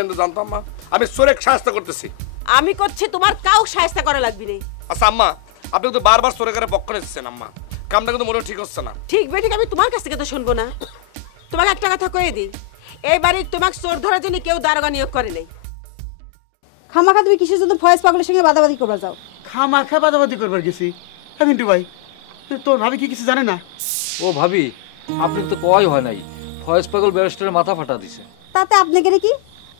কিন্তু জানতাম মা আমি চোরেক সাহায্য করতেছি। আমি করছি, তোমার কাউ সাহায্য করা লাগবে না। আচ্ছা আম্মা, আপনি তো বারবার চোরেকারে পক্ষ নিচ্ছেন আম্মা, কামটা কিন্তু মোটেও ঠিক হচ্ছে না। ঠিক বেঠিক আমি তোমার কাছ থেকে তো শুনবো না। তোমাকে একটা কথা কয়ে দিই, এই বাড়ির তোমাকে চোর ধরার জন্য কেউ দারোগা নিয়োগ করে নাই। খামাখা তুমি কিসের জন্য ফয়েজ পাগলের সঙ্গে বাদাবাদি করবার যাও? খামাখা বাদাবাদি করবার গেছি? মিন্টু ভাই, তোর ভাবি কি কিছু জানে না? ও ভাবি, আপনি তো কয় হয় নাই, ফয়েজ পাগল ব্যারিস্টারের মাথা ফাটা দিছে। তাতে আপনাকে কি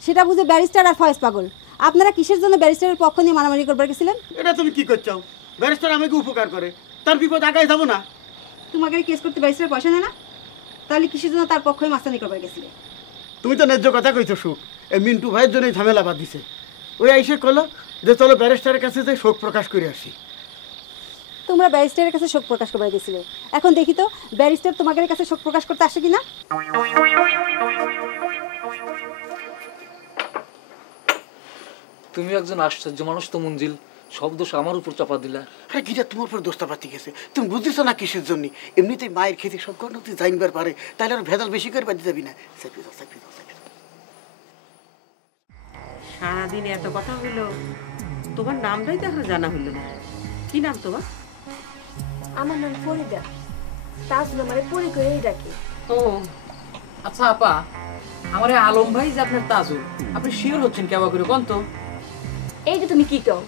সেটা বুঝে ব্যারিস্টার আর ফয়েজ পাগল? আপনারা কিসের জন্য ব্যারিস্টারের পক্ষ নিয়ে মারামারি করবার গেছিলেন? এটা তুমি কি করছো? ব্যারিস্টার আমাকে উপকার করে, তার বিপদ আগায় যাবো না? তোমাকে কেস করতে ব্যারিস্টার পয়সা নেয় না? তাহলে কিসের জন্য তার পক্ষে মাস্তানি করবার গেছিলে? তুমি তো ন্যায্য কথা কইছো সুখ, এই মিন্টু ভাইয়ের জন্যই ঝামেলা বাদ দিছে। ওই আইসে কলো যে চলো ব্যারিস্টারের কাছে যাই শোক প্রকাশ করে আসি। তোমরা ব্যারিস্টারের কাছে শোক প্রকাশ করবার গেছিলে, এখন দেখি তো ব্যারিস্টার তোমাদের কাছে শোক প্রকাশ করতে আসে কিনা। তুমি একজন আশ্চর্য মানুষ তো মঞ্জিল, সব দোষ আমার উপর চাপা দিলা। হ্যাঁ গিটা তোমার উপর দোষটা পাতি গেছে, তুমি বুঝতেছো না কিসের জন্য? এমনিতেই মায়ের খেতে সব গণতি জানবার পারে, তাহলে আর ভেজাল বেশি করে বাড়ি যাবি না। সারাদিন এত কথা হলো, তোমার নামটাই তো এখন জানা হলো না। কি নাম তোমার? আমার নাম ফরিদা, তাজুল আমারে পরি করেই ডাকে। ও আচ্ছা আপা, আমার আলম ভাই যে আপনার তাজুল, আপনি শিওর হচ্ছেন কেবা করে কোন তো? এই যে তুমি কি কও,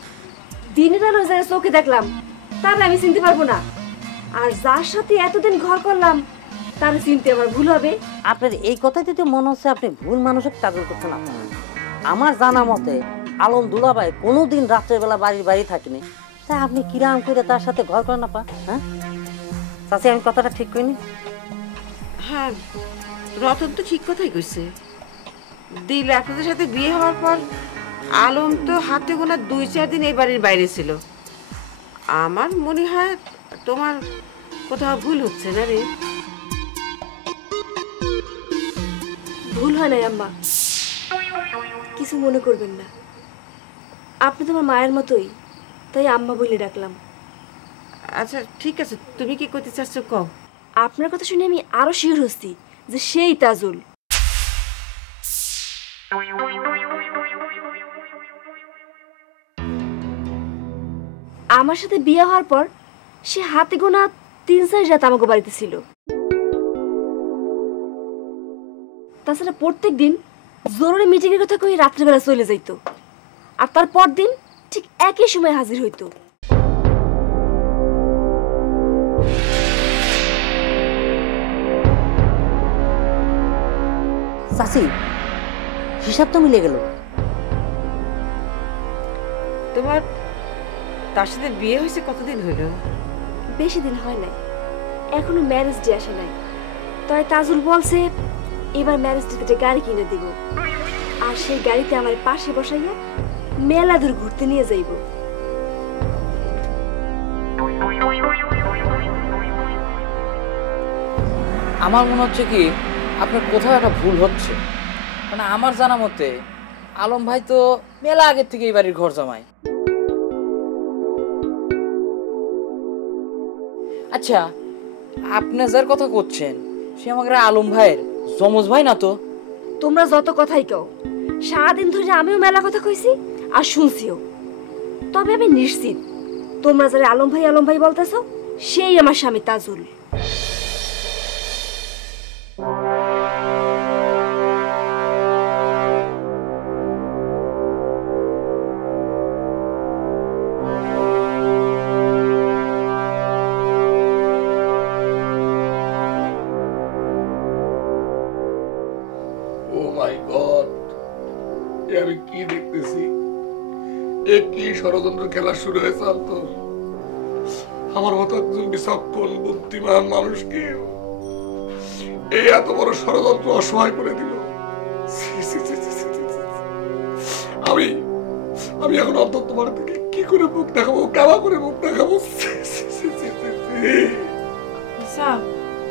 দিনের আলো যারা চোখে দেখলাম তার আমি চিনতে পারবো না, আর যার সাথে এতদিন ঘর করলাম তার চিনতে আমার ভুল হবে? আপনার এই কথাতে তো মনে হচ্ছে আপনি ভুল মানুষের তাজুল করছেন। আমার জানা মতে আলম দুলাভাই কোনোদিন রাত্রের বেলা বাড়ি থাকেনি, তাই আপনি কিরাম করে তার সাথে ঘর করেন না পা? হ্যাঁ চাচি, আমি কথাটা ঠিক করিনি? হ্যাঁ, রতন তো ঠিক কথাই কইছে। দিল আপনাদের সাথে বিয়ে হওয়ার পর আলম তো হাতে গোনা 2-4 দিন এই বাড়ির বাইরে ছিল। আমার মনে হয় তোমার কোথাও ভুল হচ্ছে না রে। ভুল হয় নাই আম্মা, কিছু মনে করবেন না। আপনি তোমার মায়ের মতোই, তাই আম্মা বলে ডাকলাম। আচ্ছা ঠিক আছে, তুমি কি করতে চাচ্ছ কও? আপনার কথা শুনে আমি আরো শিওর হচ্ছি যে সেই তাজুল। আমার সাথে বিয়ে হওয়ার পর সে হাতে গোনা 3-4 রাত আমাকে বাড়িতে ছিল। তাছাড়া প্রত্যেক দিন জরুরি মিটিং এর কথা কই রাত্রিবেলা চলে যাইত, আর তারপর দিন ঠিক একই সময় হাজির হইতো। চাচি, হিসাব তো মিলে গেল। তোমার তার সাথে বিয়ে হয়েছে কতদিন হইল? বেশি দিন হয় নাই, এখনো ম্যারেজ ডে আসে নাই। তাই তাজুল বলছে এবার ম্যারেজ ডেতে গাড়ি কিনে দিব, আর সেই গাড়িতে আমার পাশে বসাইয়া মেলা দূর ঘুরতে নিয়ে যাইব। আমার মনে হচ্ছে কি আপনার কোথাও একটা ভুল হচ্ছে। মানে আমার জানা মতে আলম ভাই তো মেলা আগের থেকে এই বাড়ির ঘর জামাই। আচ্ছা, আপনি যার কথা করছেন সে আমাকে আলম ভাইয়ের যমজ ভাই না তো? তোমরা যত কথাই কও, সারাদিন ধরে আমিও মেলা কথা কইছি আর শুনছিও, তবে আমি নিশ্চিত তোমরা যারা আলম ভাই বলতেছো সেই আমার স্বামী তাজুল। আমি কি দেখতেছি? এ কি ষড়যন্ত্র খেলা শুরু হয়েছে? আমার মতো একজন বিচক্ষণ বুদ্ধিমান মানুষকে এই এত বড় ষড়যন্ত্র অসহায় করে দিল। আমি এখন অন্তত তোমার দিকে কি করে মুখ দেখাবো, কেমন করে মুখ দেখাবো?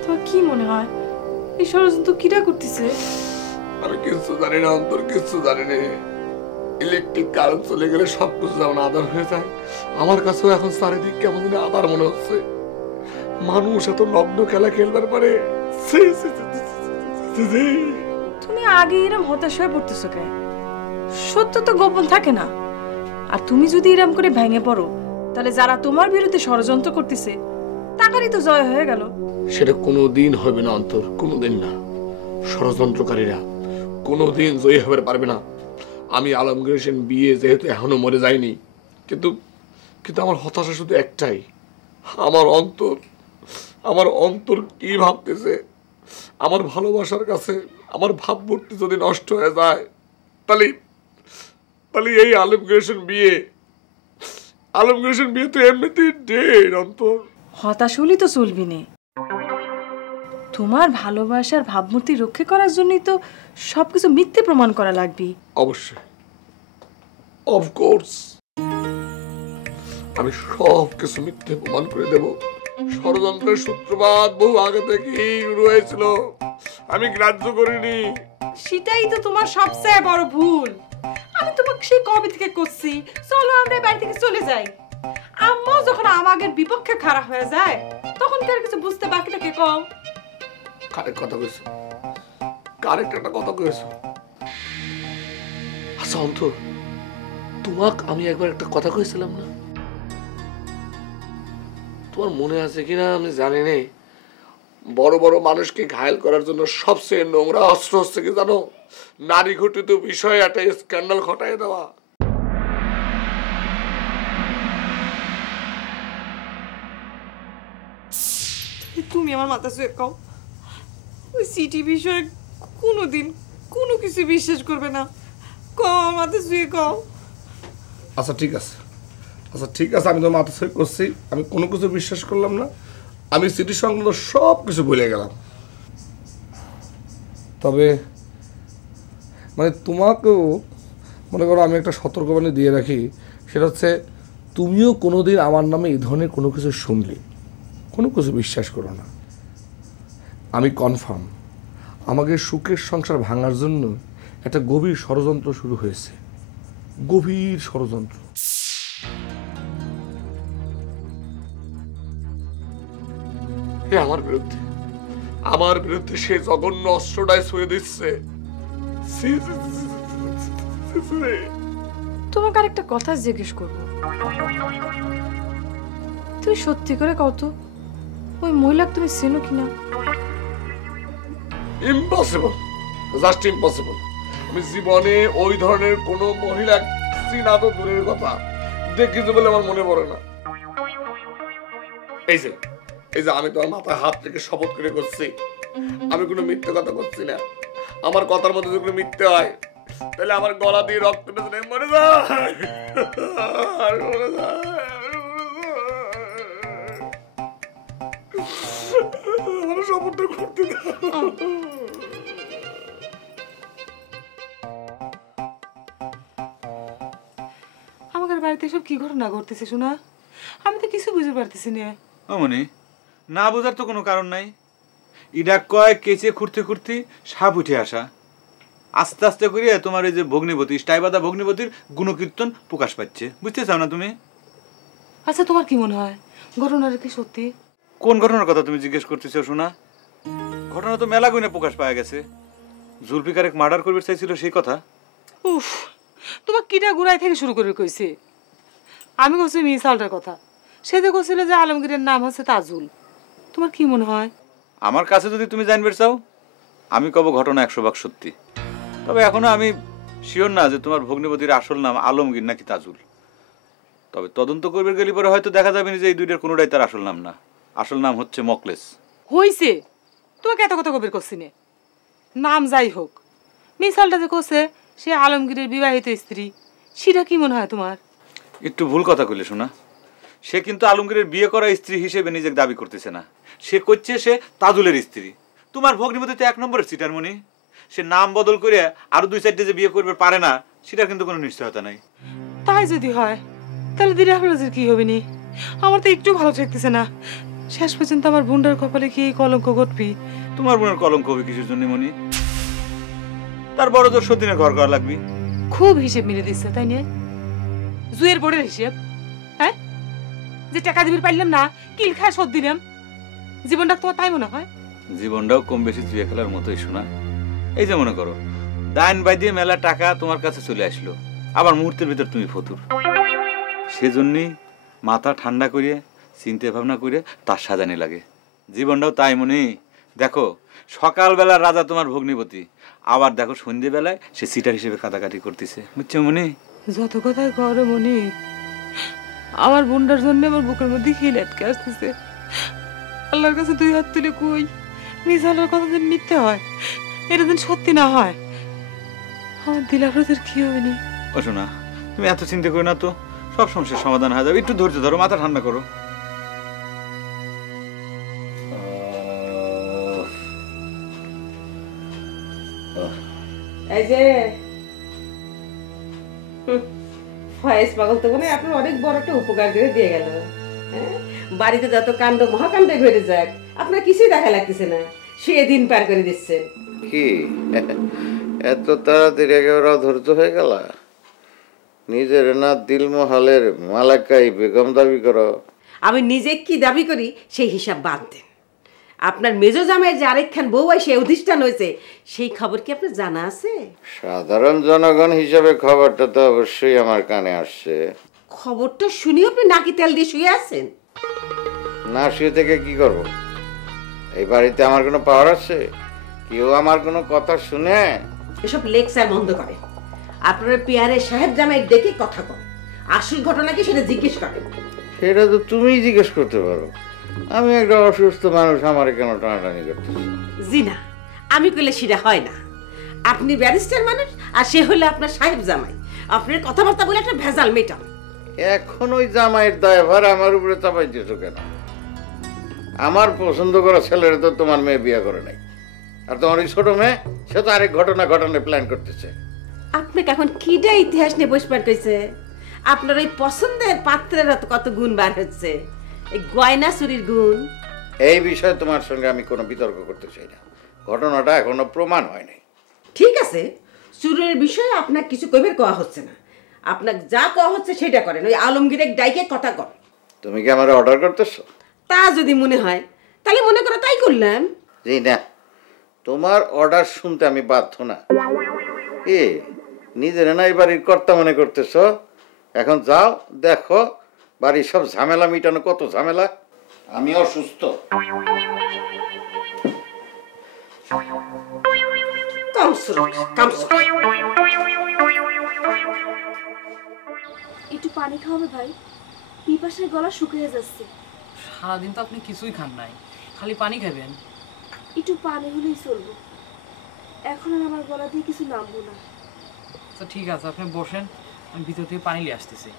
তোর কি মনে হয় এই ষড়যন্ত্র কিরা করতেছে? আমি কিছু জানি না অন্তর, কিছু জানি না। ইলেকট্রিক কারেন্ট চলে গেলে সবকিছু যেমন আধার হয়ে যায়, আমার কাছেও এখন চারিদিক কেমন আধার মনে হচ্ছে। মানুষ এত নগ্ন খেলা খেলবার পারে? তুমি আগে এরকম হতাশ হয়ে পড়তেছো কেন? সত্য তো গোপন থাকে না। আর তুমি যদি এরম করে ভেঙে পড়ো, তাহলে যারা তোমার বিরুদ্ধে ষড়যন্ত্র করতেছে তাকারই তো জয় হয়ে গেল। সেটা কোনোদিন হবে না অন্তর, কোনোদিন না। ষড়যন্ত্রকারীরা কোনোদিন জয়ী হতে পারবে না। আমি আলমগীর হোসেন বিয়ে যেহেতু এখনো মরে যায়নি, কিন্তু কিন্তু আমার হতাশা শুধু একটাই, আমার অন্তর কি ভাবতেছে। আমার ভালোবাসার কাছে আমার ভাবমূর্তি যদি নষ্ট হয়ে যায়, তাহলে এই আলমগীর হোসেন বিয়ে তো এমনিতেই ডেড। অন্তর, হতাশ হলেই তো চলবি না। তোমার ভালোবাসার ভাবমূর্তি রক্ষা করার জন্যই তো সবকিছু মিথ্যে প্রমাণ করা লাগবে। অবশ্যই, অফকোর্স, আমি সব কিছু মিথ্যে প্রমাণ করে দেব। ষড়যন্ত্রের সূত্রপাত বহু আগে থেকেই শুরু হয়েছিল, আমি গ্রাহ্য করিনি। সেটাই তো তোমার সবচেয়ে বড় ভুল। আমি তোমাকে সেই কবে থেকে করছি, চলো আমরা বাড়ি থেকে চলে যাই। আম্মা যখন আমাদের বিপক্ষে খারাপ হয়ে যায়, তখন কার কিছু বুঝতে বাকি থাকে কম। কারেক্ট একটা কথা কয়েছো। আচ্ছা অন্তর, তোমাকে আমি একবার একটা কথা কয়েছিলাম না? তোমার মনে আছে কিনা আমি জানি না। বড় বড় মানুষকে ঘায়েল করার জন্য সবচেয়ে নোংরা অস্ত্র হচ্ছে কি জানো? নারী ঘটিত বিষয়ে একটা স্ক্যান্ডাল ঘটায় দেওয়া। তুমি আমার মাথা ছুঁয়ে কও, ওই সিটি বিষয়ে কোনোদিন কোনো কিছু বিশ্বাস করবে না। কও, আমার মাথা ছুঁয়ে কও। আচ্ছা ঠিক আছে, আমি তো মাথা ছুঁয়ে করছি, আমি কোনো কিছু বিশ্বাস করলাম না। আমি সিটি সংক্রান্ত সব কিছু ভুলে গেলাম। তবে মানে তোমাকেও মনে করো আমি একটা সতর্কবাণী দিয়ে রাখি, সেটা হচ্ছে তুমিও কোনোদিন আমার নামে এই ধরনের কোনো কিছু শুনলে কোনো কিছু বিশ্বাস করো না। আমি কনফার্ম আমাদের সুখের সংসার ভাঙার জন্য একটা গভীর ষড়যন্ত্র শুরু হয়েছে, গভীর ষড়যন্ত্র। আমার বিরুদ্ধে সে জঘন্য অস্ত্রটাই ছুঁয়ে দিচ্ছে। তোমাকে আরেকটা কথা জিজ্ঞেস করবো, তুমি সত্যি করে কত ওই মহিলা তুমি চেনো কিনা? Impossible, just impossible. আমি জীবনে ওই ধরনের কোনো মহিলা চিনা তো দূরের কথা, দেখিছে বলে আমার মনে পড়ে না। এই যে আমি তোমার মাথায় হাত থেকে শপথ করে করছি, আমি কোনো মিথ্যে কথা করছি না। আমার কথার মধ্যে যদি মিথ্যে হয়, তাহলে আমার গলা দিয়ে রক্ত মরে যায়। আমার শপথটা করতে দাও। আমাদের বাড়িতে সব কি ঘটনা ঘটতেছে শোনা? আমি তো কিছু বুঝতে পারতেছি না। অমনি না বোঝার তো কোনো কারণ নাই। ইডা কয় কেচে খুঁড়তে সাপ উঠে আসা। আস্তে আস্তে করে তোমার এই যে ভগ্নিপতি, স্টাইবাদা ভগ্নিপতির গুণকীর্তন প্রকাশ পাচ্ছে, বুঝতে চাও না তুমি? আচ্ছা, তোমার কি মনে হয় ঘটনাটা কি সত্যি? কোন ঘটনার কথা তুমি জিজ্ঞেস করতেছো শোনা? ঘটনা তো মেলা গুণে প্রকাশ পাওয়া গেছে। জুলফিকার এক মার্ডার করবে চাইছিল সেই কথা। উফ, তোমার কিটা গুড়াই থেকে শুরু করে কইছে। আমি কইছি মিসালটার কথা, সে তো কইছিল যে আলমগীরের নাম হচ্ছে তাজুল। তোমার কি মনে হয়? আমার কাছে যদি তুমি জানবে চাও, আমি কব ঘটনা 100% সত্যি। তবে এখনো আমি শিওর না যে তোমার ভগ্নিপতির আসল নাম আলমগীর নাকি তাজুল। তবে তদন্ত করবে গেলে পরে হয়তো দেখা যাবে যে এই দুইটার কোনোটাই তার আসল নাম না, আসল নাম হচ্ছে মকলেস। হইছে, তোমাকে এত কথা কবির করছি নে। নাম যাই হোক, মিসালটা যে কইছে সে আলমগীরের বিবাহিত স্ত্রী, সেটা কি মনে হয় তোমার? একটু ভুল কথা কইলে শোনা। সে কিন্তু আলমগীরের বিয়ে করা স্ত্রী হিসেবে নিজেকে দাবি করতেছে না, সে করছে সে তাজুলের স্ত্রী। তোমার ভগ্নিপতি তো 1 নম্বরের চিটারমণি। সে নাম বদল করে আরো 2-4টে যে বিয়ে করবে পারে না, সেটা কিন্তু কোনো নিশ্চয়তা নাই। তাই যদি হয় তাহলে দিদি আপনাদের কি হবে নি? আমার তো একটু ভালো থাকতেছে না। শেষ পর্যন্ত আমার বোনটার কপালে কি কলঙ্ক ঘটবি? তোমার বোনের কলঙ্ক হবে কিসের জন্য মনি? তার বড় তোর সতীনের ঘর করা লাগবে। খুব হিসেব মিলে দিচ্ছে তাই না? জুয়ের বোর্ডের হিসেব, হ্যাঁ? যে টাকা দিবির পাইলাম না, কিল খায় শোধ দিলাম। জীবনটা তোমার তাই মনে হয়? জীবনটাও কম বেশি জুয়ে খেলার মতোই শোনা। এই যে মনে করো দাইন বাই দিয়ে মেলা টাকা তোমার কাছে চলে আসলো, আবার মুহূর্তের ভিতর তুমি ফতুর। সেজন্যই মাথা ঠান্ডা করিয়ে চিন্তা ভাবনা করে তার সাজানি লাগে। জীবনটাও তাই মনি। দেখো সকালবেলা রাজা তোমার ভগ্নিপতি, আবার দেখো সন্ধ্যেবেলায় সে সিটার হিসেবে কাটাকাটি করতেছে, বুঝছো মনি? যত কথাই করো মনি, আমার বোনটার জন্য আমার বুকের মধ্যে খিল আটকে আসতেছে। আল্লাহর কাছে 2 হাত তুলে কই, মিজালের কথা যেন মিথ্যে হয়, এটা যেন সত্যি না হয়। আমার দিলাফরতের কি হবে নি? ও শোনা, তুমি এত চিন্তা করো না তো, সব সমস্যার সমাধান হয়ে যাবে। একটু ধৈর্য ধরো, মাথা ঠান্ডা করো। এই যে ফয়েজ পাগল তো মনে আপনার অনেক বড় একটা উপকার করে দিয়ে গেল। হ্যাঁ, বাড়িতে যত কাণ্ড মহাকাণ্ড ঘটে যাক আপনার কিছুই দেখা লাগতেছে না, সে দিন পার করে দিচ্ছেন। কি এত তাড়াতাড়ি একেবারে অধৈর্য হয়ে গেল? নিজের না দিলমহালের মালাকাই বেগম দাবি করো? আমি নিজে কি দাবি করি সেই হিসাব বাদ দেন। আপনার মেজো জামাই যে আরেকখান বউ সে অধিষ্ঠান হয়েছে, সেই খবর কি আপনার জানা আছে? সাধারণ জনগণ হিসাবে খবরটা তো অবশ্যই আমার কানে আসছে। খবরটা শুনি আপনি নাকি তেল দিয়ে শুয়ে আছেন? না শুয়ে থেকে কি করব? এই বাড়িতে আমার কোনো পাওয়ার আছে? কেউ আমার কোনো কথা শুনে? এসব লেকচার বন্ধ করে আপনার পিয়ারে সাহেব জামাই ডেকে কথা কন, আসল ঘটনা কি সেটা জিজ্ঞেস করেন। সেটা তো তুমিই জিজ্ঞেস করতে পারো। আমি একটা অসুস্থ মানুষ, আমার কেন টানাটানি করতেছি? জি না, আমি কইলে সেটা হয় না। আপনি ব্যারিস্টার মানুষ আর সে হলো আপনার সাহেব জামাই, আপনার কথাবার্তা বলে একটা ভেজাল মেটান। এখন ওই জামাইয়ের দায়ভার আমার উপরে চাপাই দিয়েছো কেন? আমার পছন্দ করা ছেলেরা তো তোমার মেয়ে বিয়ে করে নাই, আর তোমার ওই ছোট মেয়ে সে তো আরেক ঘটনা ঘটানোর প্ল্যান করতেছে। আপনাকে এখন কিটা ইতিহাস নিয়ে বসবার কইছে? আপনার ওই পছন্দের পাত্রের কত গুণ বার হচ্ছে, এই গয়না চুরির গুণ। এই বিষয়ে তোমার সঙ্গে আমি কোনো বিতর্ক করতে চাই না, ঘটনাটা এখনো প্রমাণ হয় নাই। ঠিক আছে, চুরির বিষয়ে আপনার কিছু কইবার কোয়া হচ্ছে না, আপনার যা কোয়া হচ্ছে সেটা করেন। ওই আলমগীরের ডাইকে কথা কর। তুমি কি আমার অর্ডার করতেছো? তা যদি মনে হয় তাহলে মনে করো তাই করলাম। জি না, তোমার অর্ডার শুনতে আমি বাধ্য না। এ নিজের না এই বাড়ির কর্তা মনে করতেছ? এখন যাও দেখো বাড়ির সব ঝামেলা মিটানো, কত ঝামেলা। আমি অসুস্থ। একটু পানি খাওয়াবে ভাই, পিপাসায় গলা শুকিয়ে যাচ্ছে। সারাদিন তো আপনি কিছুই খান নাই, খালি পানি খাবেন। একটু পানি হলেই চলবো, এখন আর আমার গলা দিয়ে কিছু নামবো না। তো ঠিক আছে, আপনি বসেন, আমি ভিতর থেকে পানি নিয়ে আসতেছি।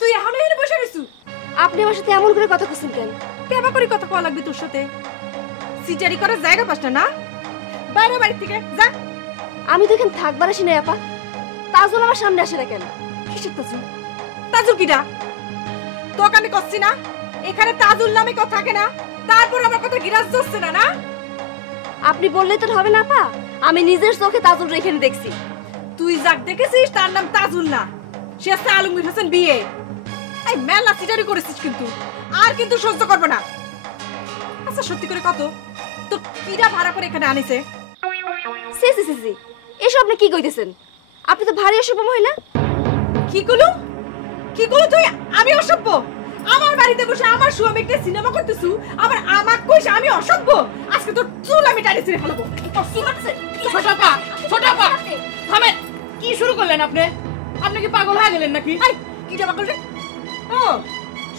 তুই এখনো এখানে বসে রইছু? আপনি আমার সাথে এমন করে কথা বলছেন কেন? কেমন করে কথা কওয়া লাগবে তোর সাথে? সিটারি করার জায়গা পাস না? বাইরে বাড়ি থেকে যা। আমি তো এখানে থাকবার আসি না আপা, তাজুল আমার সামনে আসে না কেন? কিসের তাজুল? তাজুল কিডা? তোকে আমি করছি না এখানে তাজুল নামে কেউ থাকে না, তারপর আমার কথা গিরাজ ধরছে না না? আপনি বললেই তো হবে না আপা, আমি নিজের চোখে তাজুল এখানে দেখছি। তুই যাক দেখেছিস তার নাম তাজুল না, সে আছে আলমগীর হোসেন বিয়ে। এই মেলা সিটারি করেছিস কিন্তু, আর কিন্তু সহ্য করবো না। আচ্ছা সত্যি করে কত তো কিরা ভাড়া করে এখানে আনিছে? সি সি সি, এসব আপনি কি কইতেছেন? আপনি তো ভারী অসভ্য মহিলা। কি কইলো? কি কইলো তুই? আমি অসভ্য? আমার বাড়িতে বসে আমার স্বামীকে সিনেমা করতেছু, আবার আমাক কইছ আমি অসভ্য? আজকে তোর চুল আমি টানি ছিঁড়ে ফেলবো। কি করছে? ছোট আপা, থামেন। কি শুরু করলেন আপনি? আপনি কি পাগল হয়ে গেলেন নাকি? আই কিটা পাগল রে? ও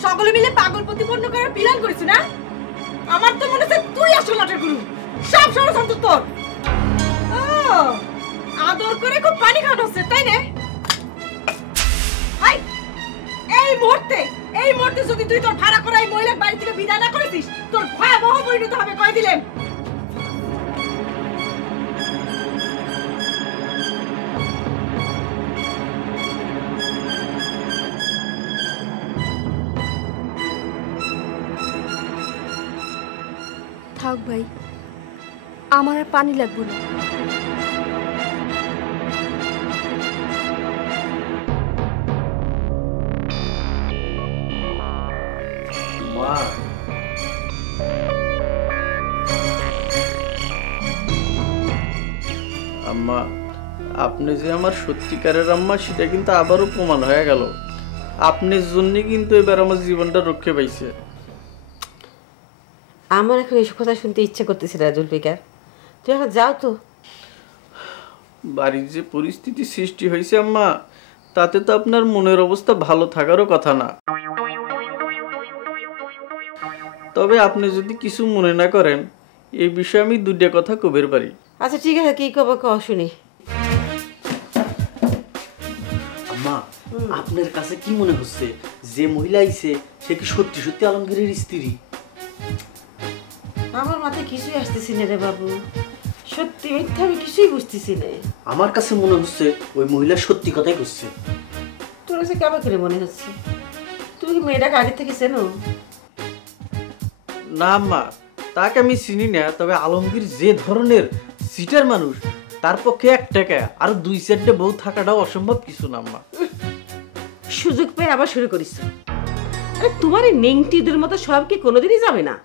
সকলে মিলে পাগল প্রতিপন্ন করার প্ল্যান করিস না? আমার তো মনে হচ্ছে তুই আসল নাটের গুরু, সব ষড়যন্ত্র তোর। ও আদর করে খুব পানি খাওয়া হচ্ছে তাই না? হাই এই মুহূর্তে যদি তুই তোর ভাড়া করা এই মহিলার বাড়ি থেকে বিদায় না করেছিস, তোর ভয়াবহ পরিণত হবে কই দিলেন। থাক ভাই, আমার আর পানি লাগবে না। আম্মা, আপনি যে আমার সত্যিকারের আম্মা সেটা কিন্তু আবারও প্রমাণ হয়ে গেল। আপনার জন্যই কিন্তু এবার আমার জীবনটা রক্ষে পাইছে। আমার এখন এইসব কথা শুনতে ইচ্ছে করতেছে না জুলফিকার, তুই এখন যাও তো। বাড়ির যে পরিস্থিতি সৃষ্টি হয়েছে আম্মা, তাতে তো আপনার মনের অবস্থা ভালো থাকারও কথা না। তবে আপনি যদি কিছু মনে না করেন, এই বিষয়ে আমি দুইটা কথা কবের পারি। আচ্ছা ঠিক আছে, কি কব কও শুনি। আম্মা, আপনার কাছে কি মনে হচ্ছে যে মহিলা আইছে সে কি সত্যি সত্যি আলমগীরের স্ত্রী? আমার মাথায় কিছুই আসতেছি না রে বাবু, সত্যি মিথ্যা আমি কিছুই বুঝতেছি না। আমার কাছে মনে হচ্ছে ওই মহিলা সত্যি কথাই করছে। তোর কাছে কেমন করে মনে হচ্ছে? তুমি কি মেয়েটাকে আগে থেকে চেনো? না আম্মা, তাকে আমি চিনি না, তবে আলমগীর যে ধরনের সিটার মানুষ, তার পক্ষে এক টাকা আর 2-4টে বউ থাকাটাও অসম্ভব কিছু না আম্মা। সুযোগ পেয়ে আবার শুরু করিস। আরে তোমার এই নেংটিদের মতো সব কি কোনোদিনই যাবে না?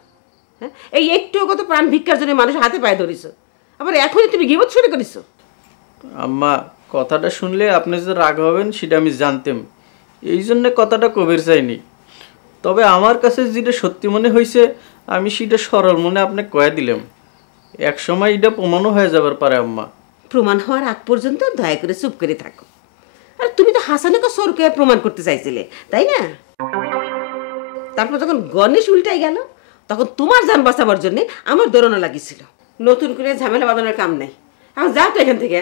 হ্যাঁ, এই একটু কত প্রাণ ভিক্ষার জন্য মানুষ হাতে পায়ে ধরিস, আবার এখনই তুমি গিবত শুরু করিস। আম্মা, কথাটা শুনলে আপনি যে রাগ হবেন সেটা আমি জানতাম, এই জন্য কথাটা কবের চাইনি। তবে আমার কাছে যেটা সত্যি মনে হয়েছে আমি সেটা সরল মনে আপনাকে কয়ে দিলাম। এক সময় এটা প্রমাণও হয়ে যাবার পারে আম্মা। প্রমাণ হওয়ার আগ পর্যন্ত দয়া করে চুপ করে থাকো। আর তুমি তো হাসানকে সরকে প্রমাণ করতে চাইছিলে, তাই না? তারপর যখন গণেশ উল্টাই গেল, তখন তোমার জান বাঁচাবার জন্য আমার দৌড়ানো লাগিয়েছিল। নতুন করে ঝামেলা বাঁধানোর কাম নাই। এখন যাও তো এখান থেকে।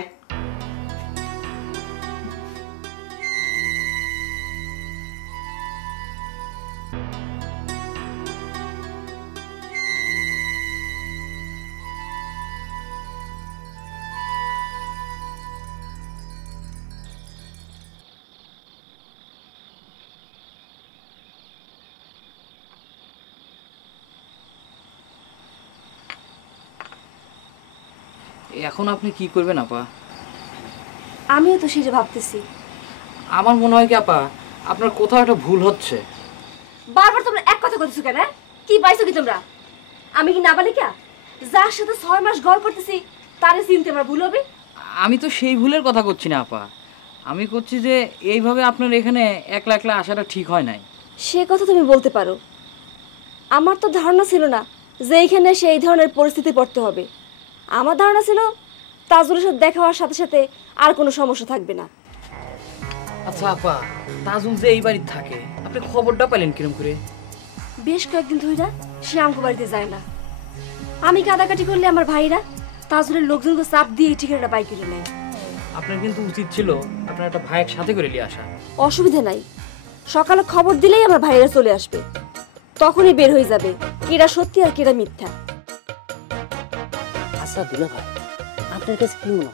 এখন আপনি কি করবেন আপা? আমিও তো সেটা ভাবতেছি। আমার মনে হয় কি আপা, আপনার কোথাও একটা ভুল হচ্ছে। বারবার তোমরা এক কথা কইতেছো কেন? কি পাইছো কি তোমরা? আমি কি নাবালিকা যার সাথে 6 মাস ঘর করতেছি তারে চিনতে আমার ভুল হবে? আমি তো সেই ভুলের কথা করছি না আপা, আমি করছি যে এইভাবে আপনার এখানে একলা একলা আসাটা ঠিক হয় নাই। সে কথা তুমি বলতে পারো, আমার তো ধারণা ছিল না যে এইখানে সেই ধরনের পরিস্থিতি পড়তে হবে। আমার ধারণা ছিল তাজুলের সাথে দেখা হওয়ার সাথে সাথে আর কোনো সমস্যা থাকবে না। আচ্ছা আপা, তাজুল যে এই বাড়িতে থাকে আপনি খবরটা পেলেন কিরম করে? বেশ কয়েকদিন ধরে সে আমগো বাড়িতে যায় না। আমি কাদাকাটি করলে আমার ভাইরা তাজুলের লোকজনকে চাপ দিয়ে ঠিকানাটা বাই করে নেয়। আপনার কিন্তু উচিত ছিল আপনার একটা ভাইয়ের সাথে করে নিয়ে আসা। অসুবিধা নাই, সকালে খবর দিলেই আমার ভাইরা চলে আসবে, তখনই বের হয়ে যাবে কেডা সত্যি আর কেডা মিথ্যা। আচ্ছা দুলা ভাই, আপনার কাছে কি মনে হয়